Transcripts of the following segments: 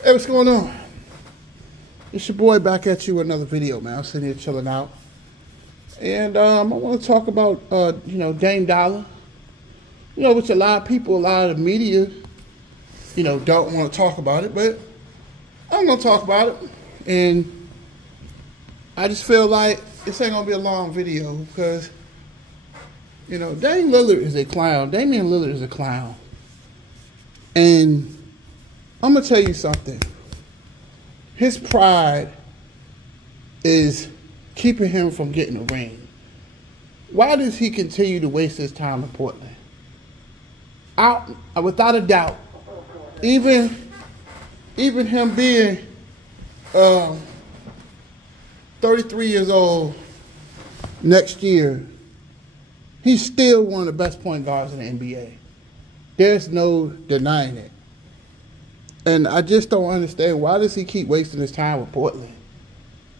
Hey, what's going on? It's your boy back at you with another video, man. I'm sitting here chilling out. And I want to talk about, Dame Dollar. Which a lot of people, a lot of the media, don't want to talk about it. But I'm going to talk about it. And I just feel like this ain't going to be a long video because, Dame Lillard is a clown. Damian Lillard is a clown. And I'm going to tell you something. His pride is keeping him from getting a ring. Why does he continue to waste his time in Portland? Without a doubt, even him being 33 years old next year, he's still one of the best point guards in the NBA. There's no denying it. And I just don't understand, why does he keep wasting his time with Portland?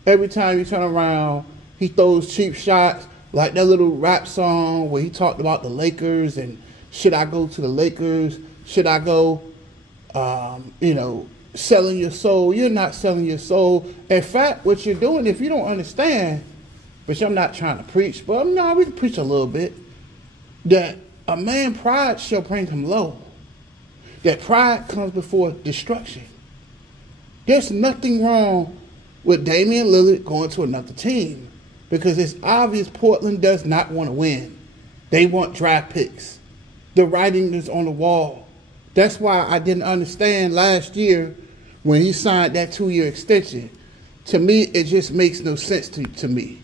Every time you turn around, he throws cheap shots, like that little rap song where he talked about the Lakers and should I go to the Lakers? Should I go, selling your soul? You're not selling your soul. In fact, what you're doing, if you don't understand, which I'm not trying to preach, but we can preach a little bit, that a man's pride shall bring him low. That pride comes before destruction. There's nothing wrong with Damian Lillard going to another team because it's obvious Portland does not want to win. They want draft picks. The writing is on the wall. That's why I didn't understand last year when he signed that 2-year extension. To me, it just makes no sense to me.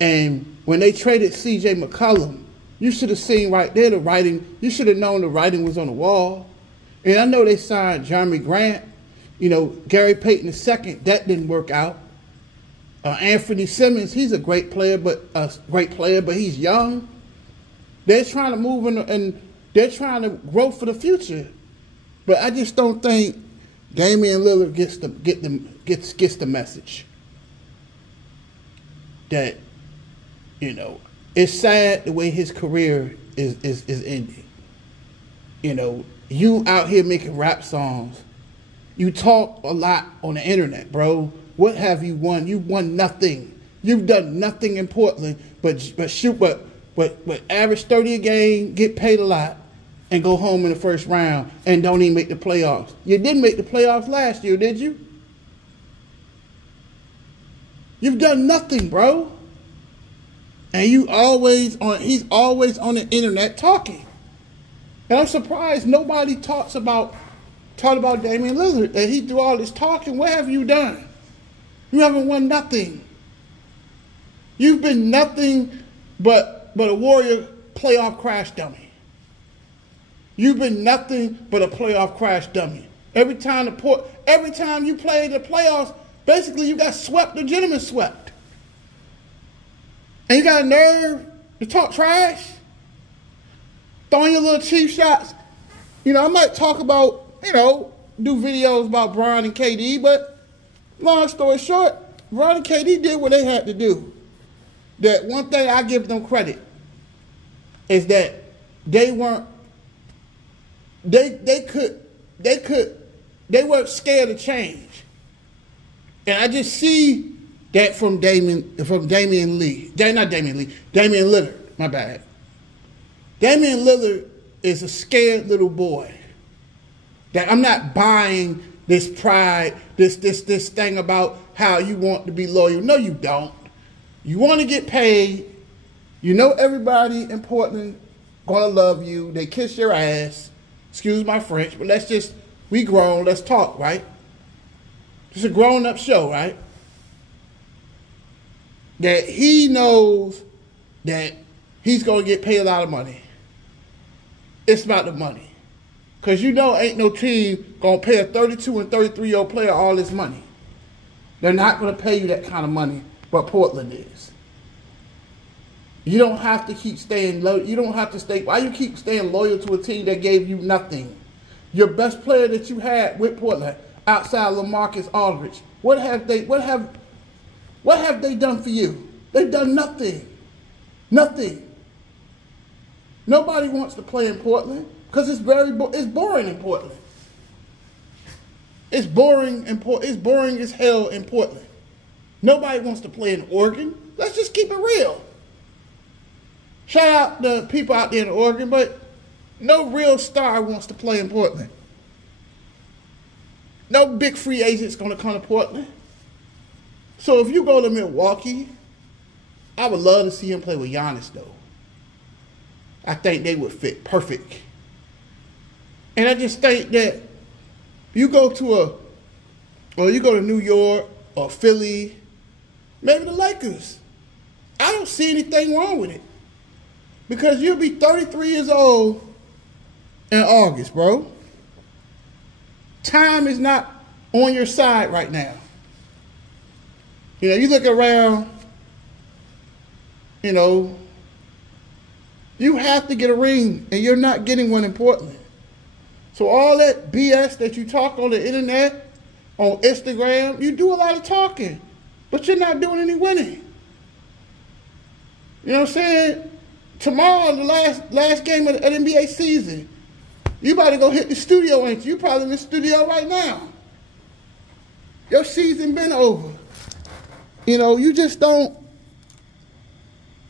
And when they traded C.J. McCollum, you should have seen right there the writing. You should have known the writing was on the wall. And I know they signed Jeremy Grant, Gary Payton II. That didn't work out. Anthony Simmons, he's a great player, but he's young. They're trying to move and they're trying to grow for the future. But I just don't think Damian Lillard gets the message that it's sad the way his career is ending. You out here making rap songs. You talk a lot on the internet, bro. What have you won? You've won nothing. You've done nothing in Portland but average 30 a game, get paid a lot, and go home in the first round and don't even make the playoffs. You didn't make the playoffs last year, did you? You've done nothing, bro. And he's always on the internet talking. And I'm surprised nobody talked about Damian Lillard. And he do all this talking. What have you done? You haven't won nothing. You've been nothing but a Warrior playoff crash dummy. You've been nothing but a playoff crash dummy. Every time you play the playoffs, basically you got swept, legitimate swept. And you got a nerve to talk trash? Throwing your little cheap shots. I might talk about, do videos about Bron and KD, but long story short, Bron and KD did what they had to do. That one thing I give them credit is that they weren't scared of change. And I just see that from Damian Lillard, my bad. Damian Lillard is a scared little boy. That I'm not buying this pride, this thing about how you want to be loyal. No, you don't. You want to get paid. Everybody in Portland gonna love you. They kiss your ass. Excuse my French, but we grown, let's talk, right? It's a grown-up show, right? That he knows that he's gonna get paid a lot of money. It's about the money. Because ain't no team going to pay a 32 and 33-year-old player all this money. They're not going to pay you that kind of money, but Portland is. You don't have to keep staying low. You don't have to stay. Why you keep staying loyal to a team that gave you nothing? Your best player that you had with Portland, outside LaMarcus Aldridge, what have they done for you? They've done nothing. Nothing. Nobody wants to play in Portland because it's boring in Portland. It's boring. It's boring as hell in Portland. Nobody wants to play in Oregon. Let's just keep it real. Shout out the people out there in Oregon, but no real star wants to play in Portland. No big free agent's going to come to Portland. So if you go to Milwaukee, I would love to see him play with Giannis, though. I think they would fit perfect. And I just think that you go to New York or Philly, maybe the Lakers. I don't see anything wrong with it. Because you'll be 33 years old in August, bro. Time is not on your side right now. You know, you look around, you know, you have to get a ring, and you're not getting one in Portland. So all that BS that you talk on the internet, on Instagram, you do a lot of talking, but you're not doing any winning. You know what I'm saying? Tomorrow, the last game of the NBA season, you about to go hit the studio, ain't you? You probably in the studio right now. Your season been over. You know, you just don't,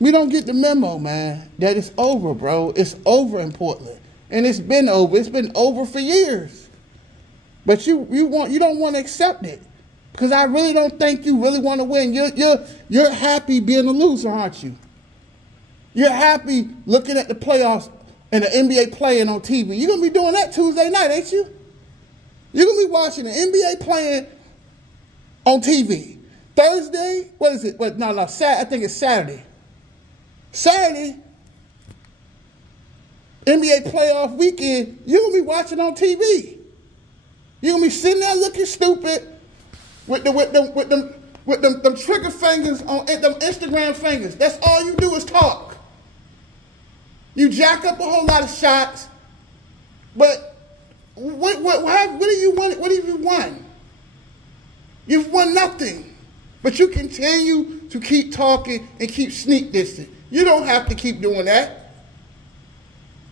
we don't get the memo, man, that it's over, bro. It's over in Portland. And it's been over. It's been over for years. But you don't want to accept it. Because I really don't think you really want to win. You're happy being a loser, aren't you? You're happy looking at the playoffs and the NBA playing on TV. You're going to be doing that Tuesday night, ain't you? You're going to be watching the NBA playing on TV. Thursday, what is it? I think it's Saturday. Saturday, NBA playoff weekend, you're going to be watching on TV. You're going to be sitting there looking stupid with them trigger fingers on them Instagram fingers. That's all you do is talk. You jack up a whole lot of shots, but what have you won? What have you won? You've won nothing. But you continue to keep talking and keep sneak dissing. You don't have to keep doing that.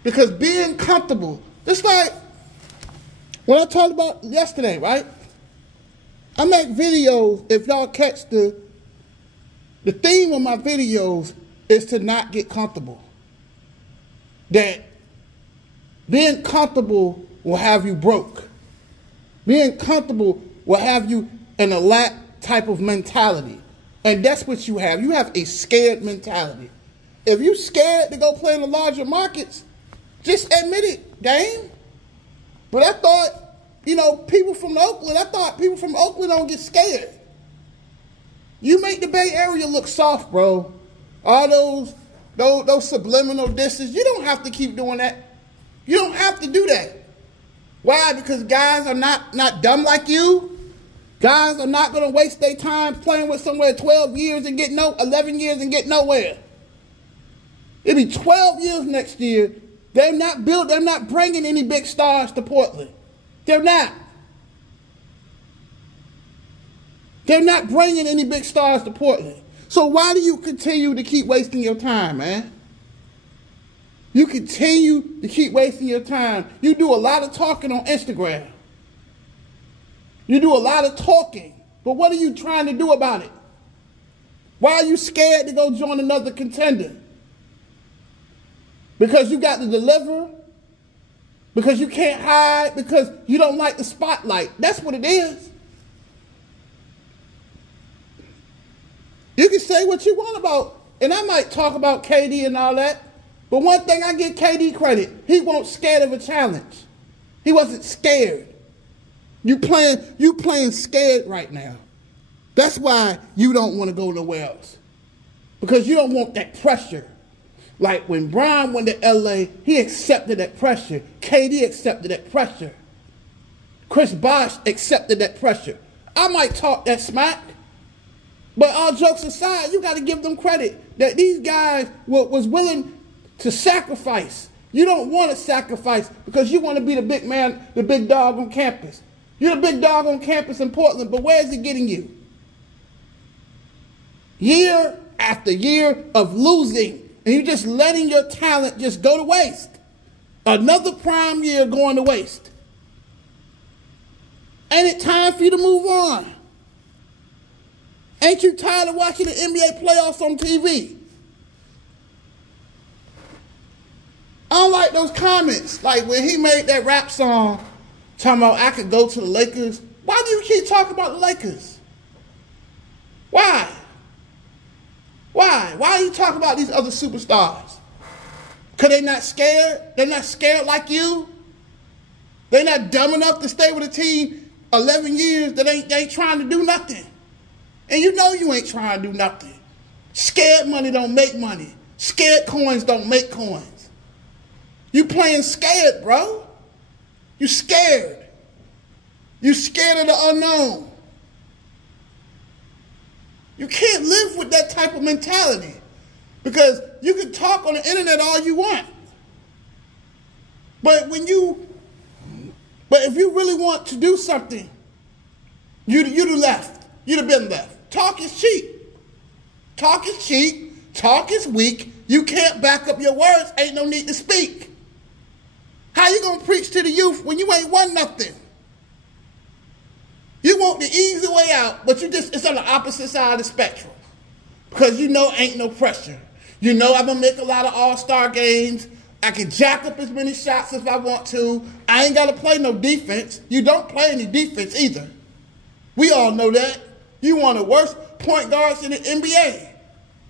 Because being comfortable, just like what I talked about yesterday, right? I make videos, if y'all catch the theme of my videos is to not get comfortable. That being comfortable will have you broke. Being comfortable will have you in a lack type of mentality. And that's what you have. You have a scared mentality. If you're scared to go play in the larger markets, just admit it, Dame. But I thought, people from Oakland don't get scared. You make the Bay Area look soft, bro. All those subliminal disses, you don't have to keep doing that. You don't have to do that. Why? Because guys are not dumb like you. Guys are not going to waste their time playing with somewhere 12 years and 11 years and get nowhere. It'll be 12 years next year. They're not bringing any big stars to Portland. They're not. They're not bringing any big stars to Portland. So why do you continue to keep wasting your time, man? You continue to keep wasting your time. You do a lot of talking on Instagram. You do a lot of talking. But what are you trying to do about it? Why are you scared to go join another contender? Because you got to deliver? Because you can't hide? Because you don't like the spotlight? That's what it is. You can say what you want about, and I might talk about KD and all that, but one thing I give KD credit, he wasn't scared of a challenge. He wasn't scared. You playing scared right now. That's why you don't want to go nowhere else. Because you don't want that pressure. Like when Bron went to LA, he accepted that pressure. KD accepted that pressure. Chris Bosh accepted that pressure. I might talk that smack. But all jokes aside, you got to give them credit that these guys was willing to sacrifice. You don't want to sacrifice because you want to be the big man, the big dog on campus. You're the big dog on campus in Portland, but where is it getting you? Year after year of losing, and you're just letting your talent just go to waste. Another prime year going to waste. Ain't it time for you to move on? Ain't you tired of watching the NBA playoffs on TV? I don't like those comments. Like when he made that rap song talking about I could go to the Lakers. Why do you keep talking about the Lakers? Why? Why? Why are you talking about these other superstars? Because they're not scared? They're not scared like you? They're not dumb enough to stay with a team 11 years that they ain't trying to do nothing. And you know you ain't trying to do nothing. Scared money don't make money. Scared coins don't make coins. You playing scared, bro. You scared. You scared of the unknown. You can't live with that type of mentality because you can talk on the internet all you want. But if you really want to do something, you'd have left. You'd have been left. Talk is cheap. Talk is cheap. Talk is weak. You can't back up your words. Ain't no need to speak. How you gonna preach to the youth when you ain't won nothing? You want the easy way out, but it's on the opposite side of the spectrum. Because you know ain't no pressure. You know I'm gonna make a lot of all-star games. I can jack up as many shots if I want to. I ain't gotta play no defense. You don't play any defense either. We all know that. You one of the worst point guards in the NBA.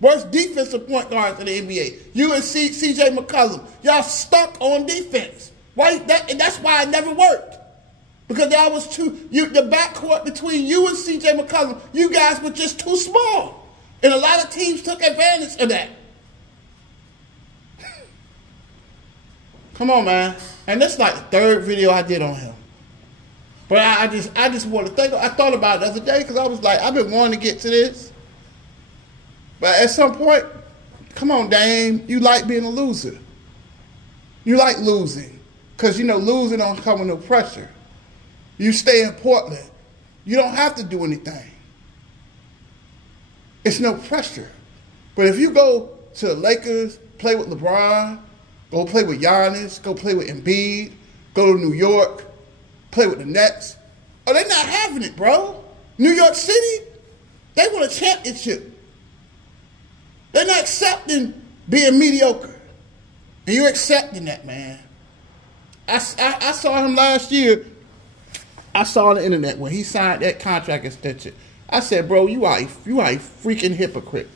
Worst defensive point guards in the NBA. You and CJ McCollum. Y'all stuck on defense. And that's why it never worked. Because y'all was the backcourt between you and CJ McCollum, you guys were just too small. And a lot of teams took advantage of that. Come on, man. And that's like the third video I did on him. But I just want to think. I thought about it the other day because I was like, I've been wanting to get to this. But at some point, come on, Dame, you like being a loser. You like losing. Because, losing don't come with no pressure. You stay in Portland. You don't have to do anything. It's no pressure. But if you go to the Lakers, play with LeBron, go play with Giannis, go play with Embiid, go to New York, play with the Nets, they're not having it, bro. New York City, they want a championship. They're not accepting being mediocre. And you're accepting that, man. I saw him last year. I saw on the internet when he signed that contract extension. I said, bro, you are a freaking hypocrite.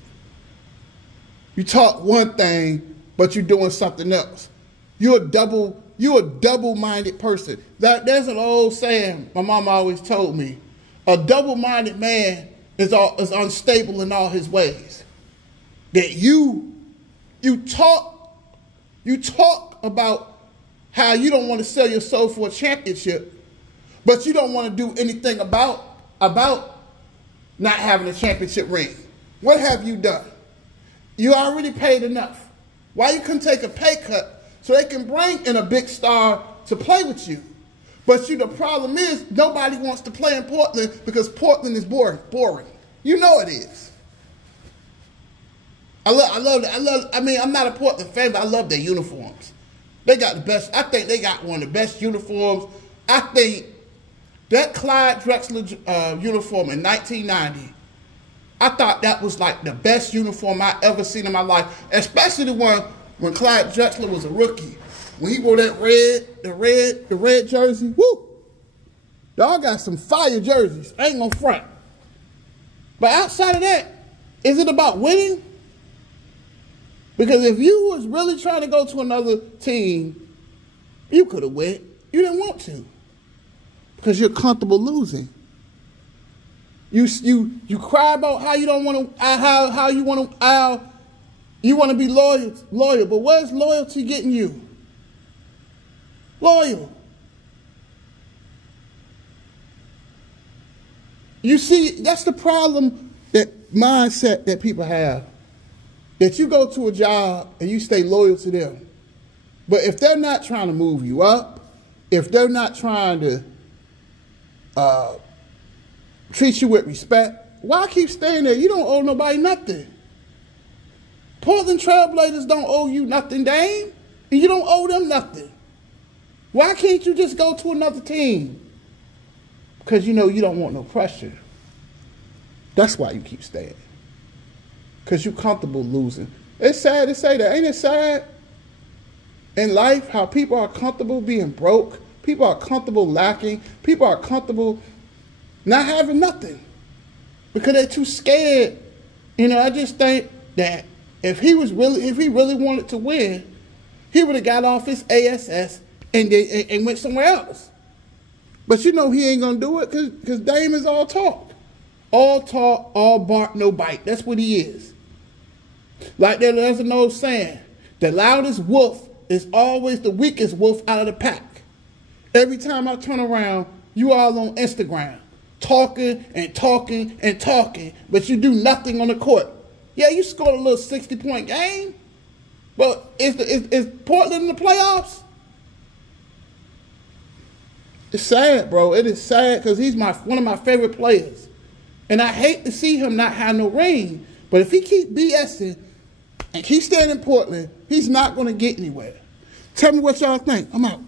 You talk one thing, but you're doing something else. You're a double-minded person. There's an old saying my mom always told me. A double-minded man is unstable in all his ways. That you talk about how you don't want to sell your soul for a championship, but you don't want to do anything about not having a championship ring. What have you done? You already paid enough. Why you couldn't take a pay cut so they can bring in a big star to play with you? But the problem is nobody wants to play in Portland because Portland is boring. You know it is. I mean, I'm not a Portland fan, but I love their uniforms. They got the best. I think they got one of the best uniforms. I think that Clyde Drexler uniform in 1990, I thought that was like the best uniform I ever seen in my life, especially the one when Clyde Drexler was a rookie. When he wore that the red jersey, woo! Y'all got some fire jerseys. I ain't gonna front. But outside of that, is it about winning? Because if you was really trying to go to another team, you could have went. You didn't want to. Because you're comfortable losing. You cry about how you don't want to how you want to be loyal, but where's loyalty getting you? Loyal. You see, that's the problem, that mindset that people have. That you go to a job and you stay loyal to them. But if they're not trying to move you up, if they're not trying to treat you with respect, why keep staying there? You don't owe nobody nothing. Portland Trailblazers don't owe you nothing, Dame. And you don't owe them nothing. Why can't you just go to another team? Because you know you don't want no pressure. That's why you keep staying. Because you're comfortable losing. It's sad to say that. Ain't it sad in life how people are comfortable being broke? People are comfortable lacking. People are comfortable not having nothing. Because they're too scared. You know, I just think that if he really wanted to win, he would have got off his ASS and went somewhere else. But you know he ain't going to do it because Dame is all talk. All talk, all bark, no bite. That's what he is. Like there's an old saying, the loudest wolf is always the weakest wolf out of the pack. Every time I turn around, you all on Instagram, talking and talking and talking, but you do nothing on the court. Yeah, you scored a little 60-point game, but is Portland in the playoffs? It's sad, bro. It is sad because he's one of my favorite players. And I hate to see him not have no ring. But if he keep BSing and keep staying in Portland, he's not going to get anywhere. Tell me what y'all think. I'm out.